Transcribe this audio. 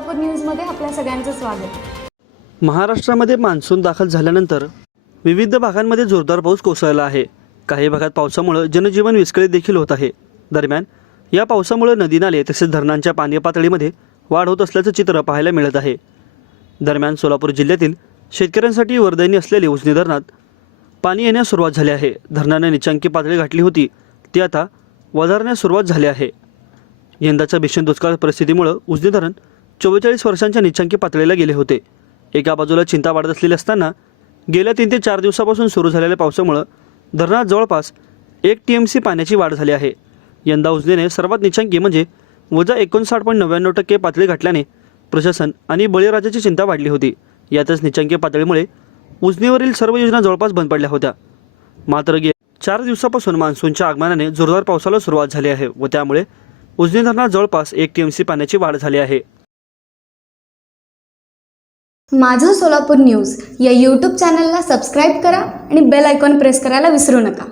सोलापूर न्यूजमध्ये आपल्या सगळ्यांचं स्वागत। महाराष्ट्रामध्ये मान्सून दाखल झाल्यानंतर विविध भागांमध्ये जोरदार पाऊस कोसळला आहे। काही भागात पावसामुळे जनजीवन विस्कळीत देखील होत आहे। दरम्यान या पावसामुळे नदी नाले तसेच धरणांच्या पाणी पातळीमध्ये वाढ होत असल्याचं चित्र पाहायला मिळत आहे। दरम्यान सोलापूर जिल्ह्यातील शेतकऱ्यांसाठी वरदायी असलेले उजनी धरणात पाणी येण्यास सुरुवात झाली आहे। धरणाने निचांकी पातळी गाठली होती ती आता वधारण्यास सुरुवात झाली आहे। यंदाच्या भीषण दुष्काळ परिस्थितीमुळे उजनी धरण 44 वर्षांच्या निचांकी पातळीला गेले होते। एका बाजूला चिंता वाढत असलेली असताना गेल्या 3 ते 4 दिवसापासून सुरू झालेल्या पावसामुळे धरणात जवळपास 1 TMC पाण्याची वाढ झाली आहे। यंदा उजनीने सर्वात निचांकी म्हणजे वजा 59.99% पातळी गाठल्याने प्रशासन आणि बळीराजाची चिंता वाढली होती। यातच निचांकी पातळीमुळे उजनीवरील सर्व योजना जवळपास बंद पडल्या होत्या। मात्र गेल्या 4 दिवसापासून मान्सूनच्या आगमनाने जोरदार पावसाला सुरुवात झाली आहे व त्यामुळे उजनी धरणात जवळपास 1 TMC पाण्याची वाढ झाली आहे। माझं सोलापूर न्यूज या यूट्यूब चॅनलला सबस्क्राईब करा आणि बेल आयकॉन प्रेस करायला विसरू नका।